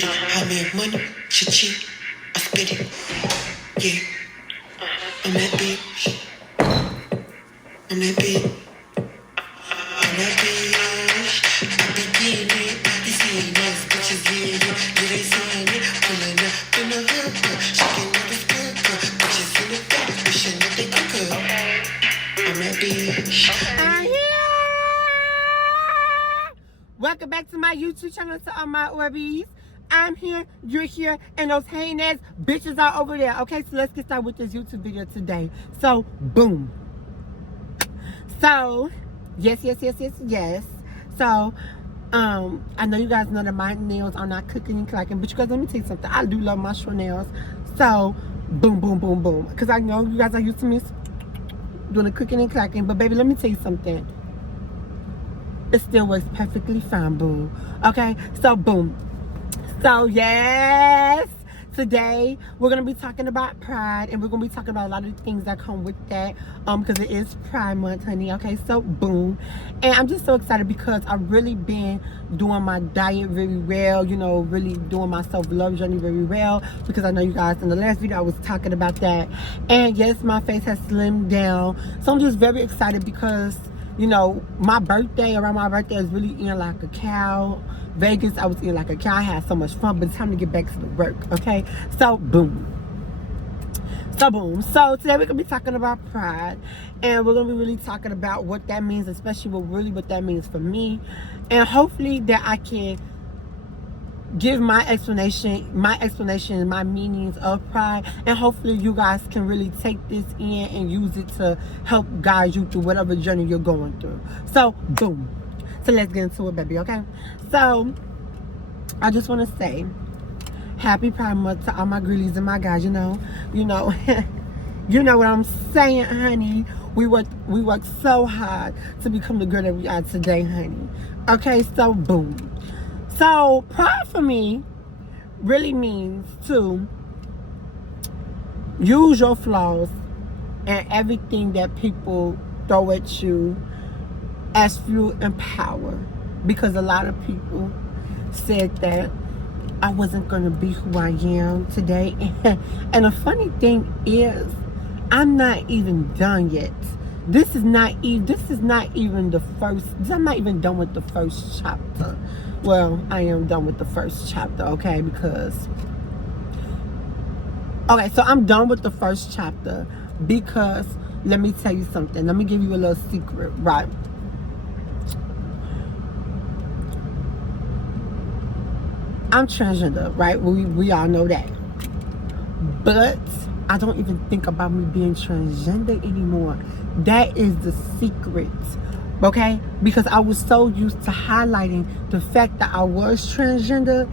get it. I make money, cha-ching, I spit it. Yeah, I'm that bitch. I'm that bitch. I'm that bitch. I be getting it. These haters, bitches, yeah, they saying it. Pulling up in the hood, shaking up his good, bitches in the back, wishing that they could. I'm that bitch. Welcome back to my YouTube channel, to all my Orbeez. I'm here, you're here, and those hating ass bitches are over there. Okay, so let's get started with this YouTube video today. So, boom. So, yes. So, I know you guys know that my nails are not cooking and clacking, but you guys, let me tell you something. I do love my short nails. So, boom. Because I know you guys are used to me doing the cooking and clacking, but baby, let me tell you something. It still works perfectly fine, boo. Okay, so boom. So yes, today we're gonna be talking about pride, and we're gonna be talking about a lot of the things that come with that, because it is Pride Month, honey. Okay, so boom. And I'm just so excited because I've really been doing my diet very well, you know, really doing my self-love journey very well, because I know you guys in the last video I was talking about that. And yes, my face has slimmed down, so I'm just very excited because, you know, around my birthday, I was really eating like a cow. Vegas, I was eating like a cow. I had so much fun, but it's time to get back to the work, okay? So, boom. So, today we're going to be talking about pride, and we're going to be really talking about what that means, especially what that means for me, and hopefully that I can give my explanation, my meanings of pride, and hopefully you guys can really take this in and use it to help guide you through whatever journey you're going through. So, boom. So let's get into it, baby, okay? So, I just want to say, happy Pride Month to all my girlies and my guys, you know, you know what I'm saying, honey. We worked so hard to become the girl that we are today, honey. Okay, so boom. So, pride for me really means to use your flaws and everything that people throw at you as fuel and power. Because a lot of people said that I wasn't going to be who I am today. And the funny thing is, I'm not even done yet. I'm not even done with the first chapter. Well, I am done with the first chapter, okay? So I'm done with the first chapter because, let me tell you something. Let me give you a little secret, right? I'm transgender, right? We all know that. But I don't even think about me being transgender anymore. That is the secret. Okay? Because I was so used to highlighting the fact that I was transgender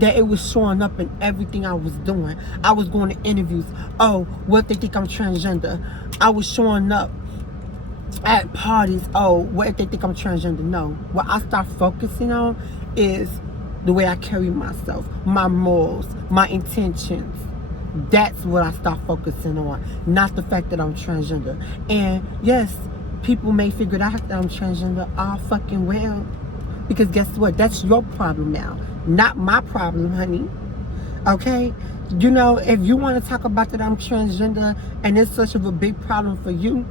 that it was showing up in everything I was doing. I was going to interviews. Oh, what if they think I'm transgender? I was showing up at parties. Oh, what if they think I'm transgender? No. What I start focusing on is the way I carry myself, my morals, my intentions. That's what I start focusing on, not the fact that I'm transgender. And yes, people may figure out that I'm transgender all fucking well, because guess what? That's your problem now, not my problem, honey. Okay? You know, if you want to talk about that I'm transgender and it's such of a big problem for you,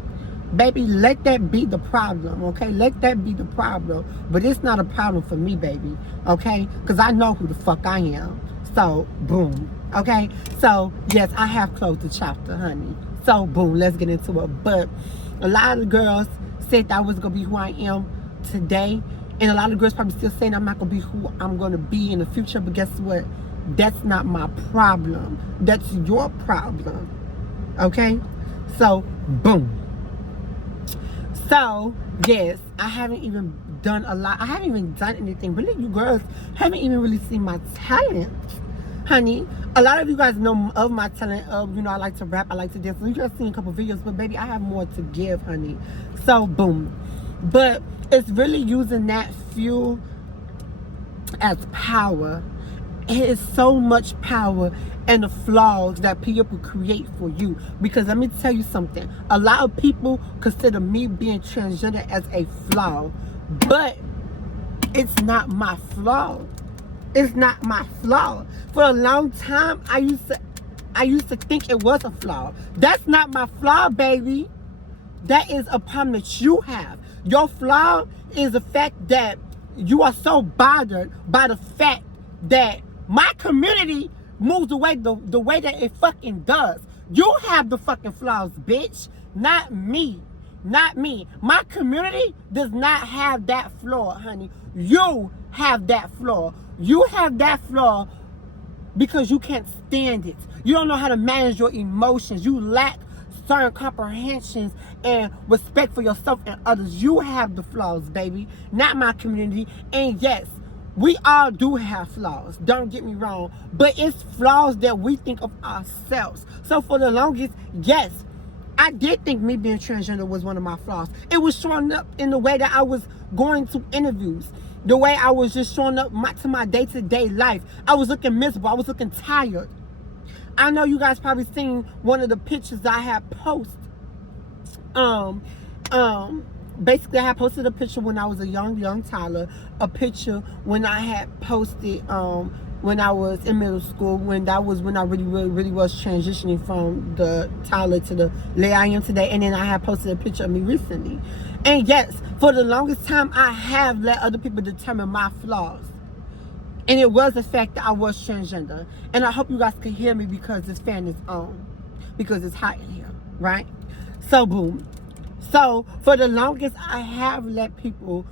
baby, let that be the problem, okay? Let that be the problem. But it's not a problem for me, baby, okay? Because I know who the fuck I am. So, boom, okay? So, yes, I have closed the chapter, honey. So, boom, let's get into it. But a lot of girls said that I was going to be who I am today. And a lot of girls probably still saying I'm not going to be who I'm going to be in the future. But guess what? That's not my problem. That's your problem, okay? So, boom. So, yes, I haven't even done a lot. I haven't even done anything. Really, you girls haven't even really seen my talent, honey. A lot of you guys know of my talent. You know, I like to rap, I like to dance. You guys seen a couple videos, but baby, I have more to give, honey. So, boom. But it's really using that fuel as power. It is so much power in the flaws that people create for you. Because let me tell you something. A lot of people consider me being transgender as a flaw. But it's not my flaw. It's not my flaw. For a long time, I used to think it was a flaw. That's not my flaw, baby. That is a problem that you have. Your flaw is the fact that you are so bothered by the fact that my community moves away the way that it fucking does. You have the fucking flaws, bitch. Not me. Not me. My community does not have that flaw, honey. You have that flaw. You have that flaw because you can't stand it. You don't know how to manage your emotions. You lack certain comprehensions and respect for yourself and others. You have the flaws, baby, not my community. And yes, we all do have flaws, don't get me wrong, but it's flaws that we think of ourselves. So for the longest, yes, I did think me being transgender was one of my flaws. It was showing up in the way that I was going to interviews, the way I was just showing up to my day-to-day life. I was looking miserable. I was looking tired. I know you guys probably seen one of the pictures I had posted. Basically, I had posted a picture when I was a young Tyler, a picture when I had posted when I was in middle school, when I really was transitioning from the Tyler to the Lay I am today, and then I had posted a picture of me recently. And yes, for the longest time, I have let other people determine my flaws. And it was the fact that I was transgender. And I hope you guys can hear me because this fan is on. Because it's hot in here, right? So, boom. So, for the longest, I have let people,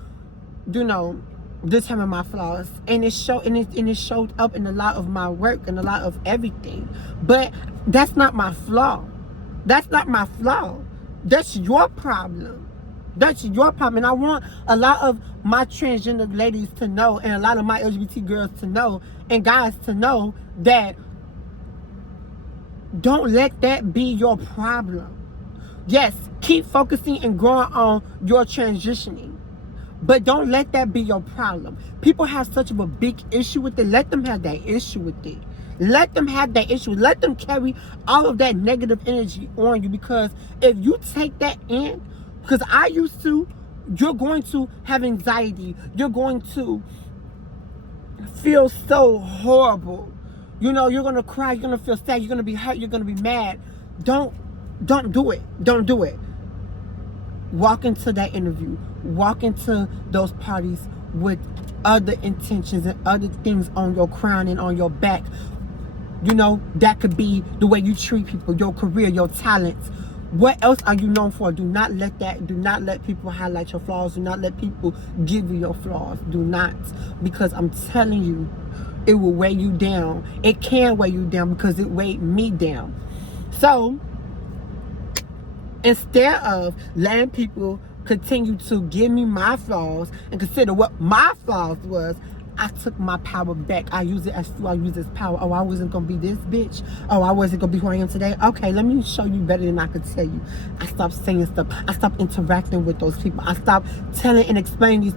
determine my flaws. And it showed up in a lot of my work and a lot of everything. But that's not my flaw. That's not my flaw. That's your problem. That's your problem. And I want a lot of my transgender ladies to know, and a lot of my LGBT girls to know, and guys to know that don't let that be your problem. Yes, keep focusing and growing on your transitioning, but don't let that be your problem. People have such of a big issue with it. Let them have that issue with it. Let them have that issue. Let them carry all of that negative energy on you, because if you take that in, because I used to, you're going to have anxiety. You're going to feel so horrible. You're going to cry. You're going to feel sad. You're going to be hurt. You're going to be mad. Don't do it. Don't do it. Walk into that interview. Walk into those parties with other intentions and other things on your crown and on your back. That could be the way you treat people, your career, your talents. What else are you known for? Do not let people highlight your flaws. Do not let people give you your flaws. Do not. Because I'm telling you, it will weigh you down. It can weigh you down because it weighed me down. So, instead of letting people continue to give me my flaws and consider what my flaws was, I took my power back. I use it as fuel. I use it as power. Oh, I wasn't going to be this bitch. Oh, I wasn't going to be who I am today. Okay, let me show you better than I could tell you. I stopped saying stuff. I stopped interacting with those people. I stopped telling and explaining to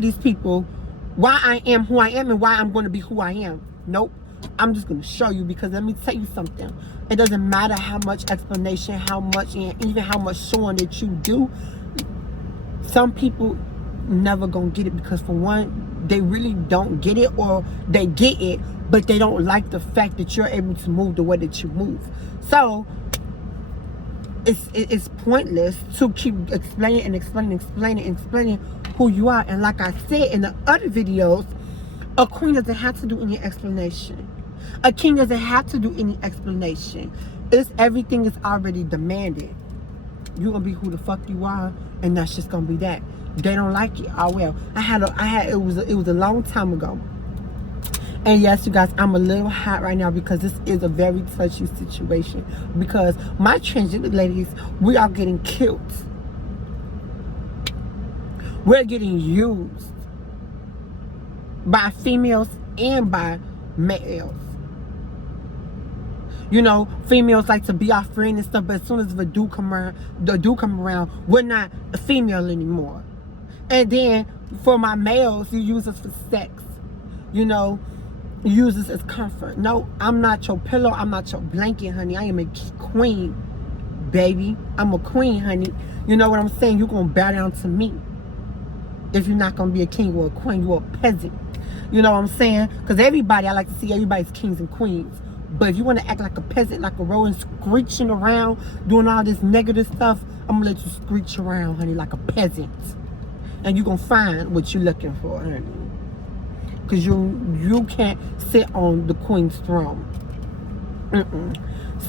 these people why I am who I am and why I'm going to be who I am. Nope. I'm just going to show you, because let me tell you something. It doesn't matter how much explanation, how much, and even how much showing that you do. Some people never gonna get it, because for one, they really don't get it, or they get it but they don't like the fact that you're able to move the way that you move. So it's pointless to keep explaining who you are. And like I said in the other videos, a queen doesn't have to do any explanation. A king doesn't have to do any explanation. Everything is already demanded. You're gonna be who the fuck you are, and that's just gonna be that. They don't like it. Oh well. It was a long time ago. And yes, you guys, I'm a little hot right now because this is a very touchy situation. Because my transgender ladies, we are getting killed. We're getting used by females and by males. Females like to be our friend and stuff, but as soon as the dude come around, we're not a female anymore. And then for my males, you use us for sex. You use us as comfort. No, I'm not your pillow. I'm not your blanket, honey. I am a queen, baby. I'm a queen, honey. You know what I'm saying? You're going to bow down to me. If you're not going to be a king or a queen, you're a peasant. You know what I'm saying? Because everybody, I like to see everybody's kings and queens. But if you want to act like a peasant, like a rodent, screeching around, doing all this negative stuff, I'm going to let you screech around, honey, like a peasant. And you're going to find what you're looking for, honey. Because you can't sit on the queen's throne.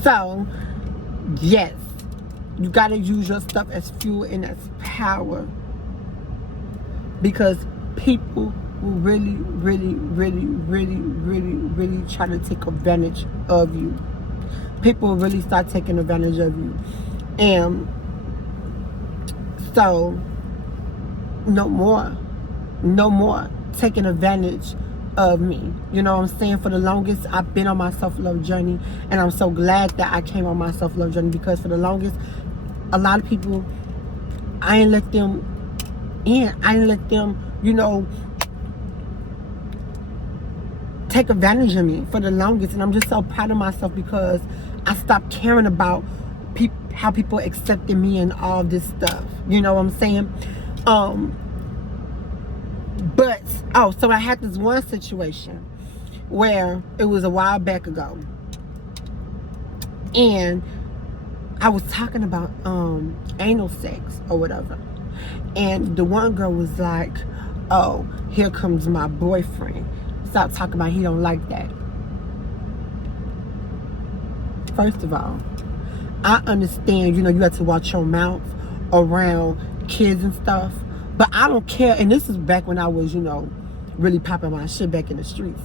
So, yes, you got to use your stuff as fuel and as power. Because people will really, really, really, really, really, really try to take advantage of you. People will really start taking advantage of you. And so, no more taking advantage of me. You know what I'm saying? For the longest, I've been on my self-love journey, and I'm so glad that I came on my self-love journey, because for the longest, a lot of people, I ain't let them in. I ain't let them, you know, take advantage of me for the longest. And I'm just so proud of myself, because I stopped caring about how people accepted me and all this stuff. You know what I'm saying? But, so I had this one situation where it was a while back ago. And I was talking about anal sex or whatever. And the one girl was like, oh, here comes my boyfriend. Stop talking about he don't like that. First of all, I understand, you know, you have to watch your mouth around kids and stuff. But I don't care. And this is back when I was, you know, really popping my shit back in the streets.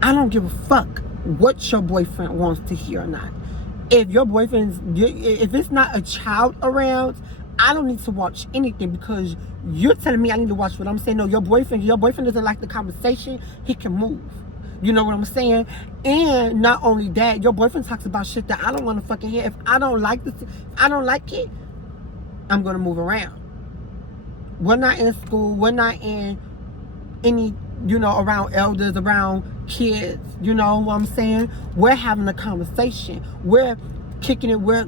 I don't give a fuck what your boyfriend wants to hear or not. If your if it's not a child around, I don't need to watch anything, because you're telling me I need to watch what I'm saying. No, your boyfriend doesn't like the conversation, he can move. You know what I'm saying? And not only that, your boyfriend talks about shit that I don't want to fucking hear. If I don't like this, if I don't like it, I'm going to move around. We're not in school. We're not in any, you know, around elders, around kids. You know what I'm saying? We're having a conversation. We're kicking it. We're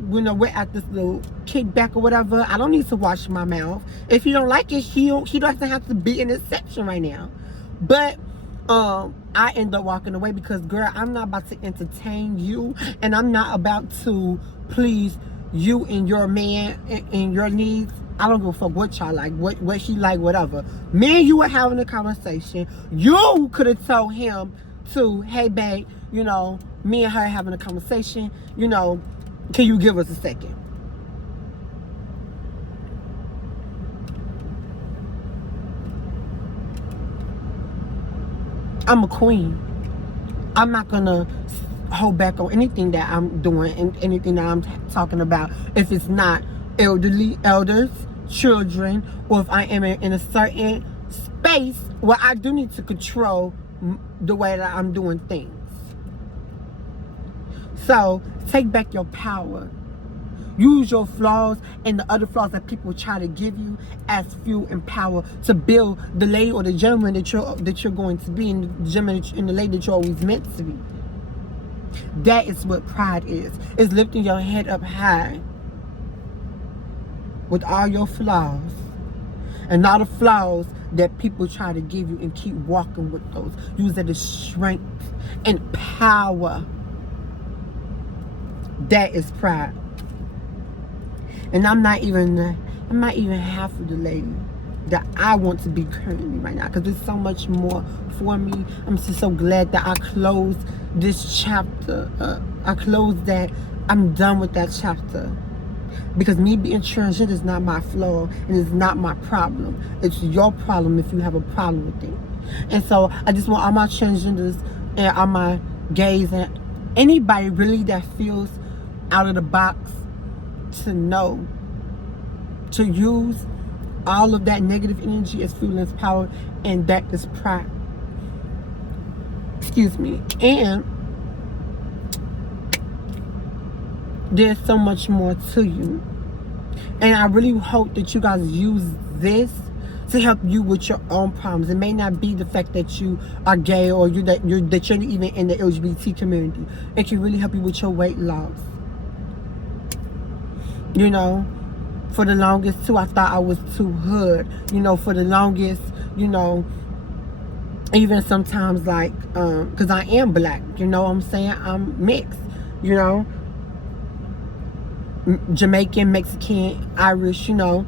at this little kickback or whatever. I don't need to wash my mouth. If you don't like it, he doesn't have to be in this section right now. But I end up walking away, because, girl, I'm not about to entertain you, and I'm not about to please you and your man and your needs. I don't give a fuck what y'all like, what he like, whatever. Me and you were having a conversation. You could have told him to, hey, babe, you know, me and her having a conversation, you know, can you give us a second? I'm a queen. I'm not gonna hold back on anything that I'm doing and anything that I'm talking about if it's not elders, children, or if I am in a certain space where I do need to control the way that I'm doing things. So take back your power. Use your flaws and the other flaws that people try to give you as fuel and power to build the lady or the gentleman that you're going to be, and the gentleman and the lady that you're always meant to be. That is what pride is. It's lifting your head up high with all your flaws and all the flaws that people try to give you, and keep walking with those. Use that as strength and power. That is pride. And I'm not even half of the lady that I want to be currently right now, because there's so much more for me. I'm just so glad that I closed this chapter. I closed that. I'm done with that chapter, because me being transgender is not my flaw, and it's not my problem. It's your problem if you have a problem with it. And so I just want all my transgenders and all my gays and anybody really that feels out of the box to know to use all of that negative energy as fuel and power, and that is pride. Excuse me. And there's so much more to you, and I really hope that you guys use this to help you with your own problems. It may not be the fact that you are gay or that you're even in the LGBT community. It can really help you with your weight loss. You know, for the longest too, I thought I was too hood. You know, for the longest, you know, even sometimes like because I am black, you know what I'm saying, I'm mixed, you know, Jamaican, Mexican, Irish, you know.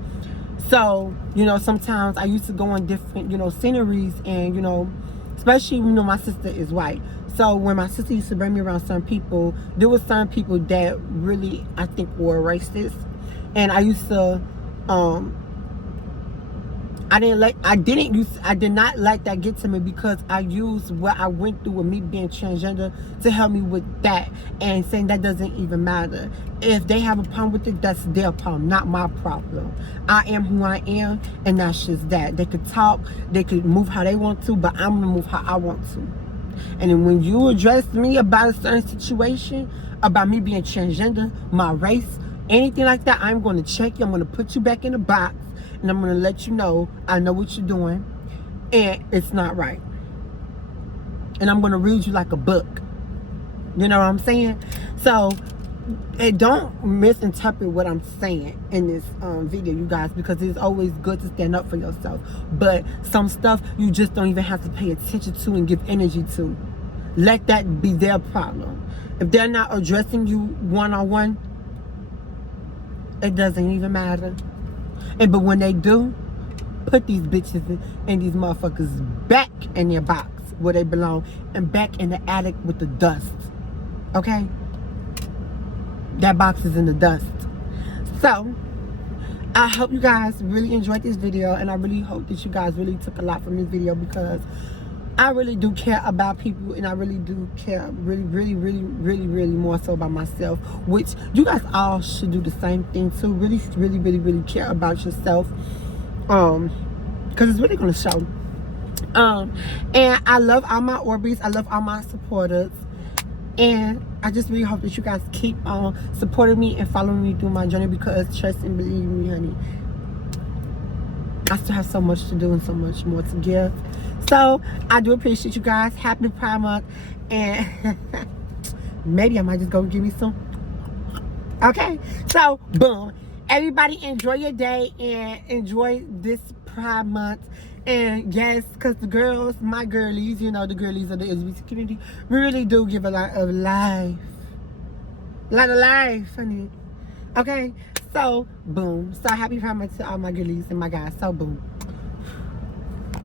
So, you know, sometimes I used to go on different, you know, sceneries, and, you know, especially, you know, my sister is white. So when my sister used to bring me around some people, there was some people that really, I think, were racist. And I used to, I did not let that get to me, because I used what I went through with me being transgender to help me with that, and saying that doesn't even matter. If they have a problem with it, that's their problem, not my problem. I am who I am, and that's just that. They could talk, they could move how they want to, but I'm gonna move how I want to. And then when you address me about a certain situation, about me being transgender, my race, anything like that, I'm going to check you. I'm going to put you back in the box, and I'm going to let you know I know what you're doing, and it's not right. And I'm going to read you like a book. You know what I'm saying? So, don't misinterpret what I'm saying in this video, you guys, because it's always good to stand up for yourself. But some stuff you just don't even have to pay attention to and give energy to. Let that be their problem. If they're not addressing you one-on-one, it doesn't even matter. But when they do, put these bitches and these motherfuckers back in their box where they belong, and back in the attic with the dust. Okay? That box is in the dust. So, I hope you guys really enjoyed this video, and I really hope that you guys really took a lot from this video, because I really do care about people, and I really do care really more so about myself, which you guys all should do the same thing too. Really care about yourself, because it's really gonna show. And I love all my Orbeez, I love all my supporters, and I just really hope that you guys keep on supporting me and following me through my journey, because trust and believe me, honey, I still have so much to do and so much more to give. So I do appreciate you guys. Happy Pride Month, and maybe I might just go give me some. Okay, so boom, everybody enjoy your day and enjoy this Pride Month. And yes, because the girls, my girlies, you know, the girlies of the LGBT community, really do give a lot of life. A lot of life, honey. Okay, so boom. So happy Pride Month to all my girlies and my guys. So boom.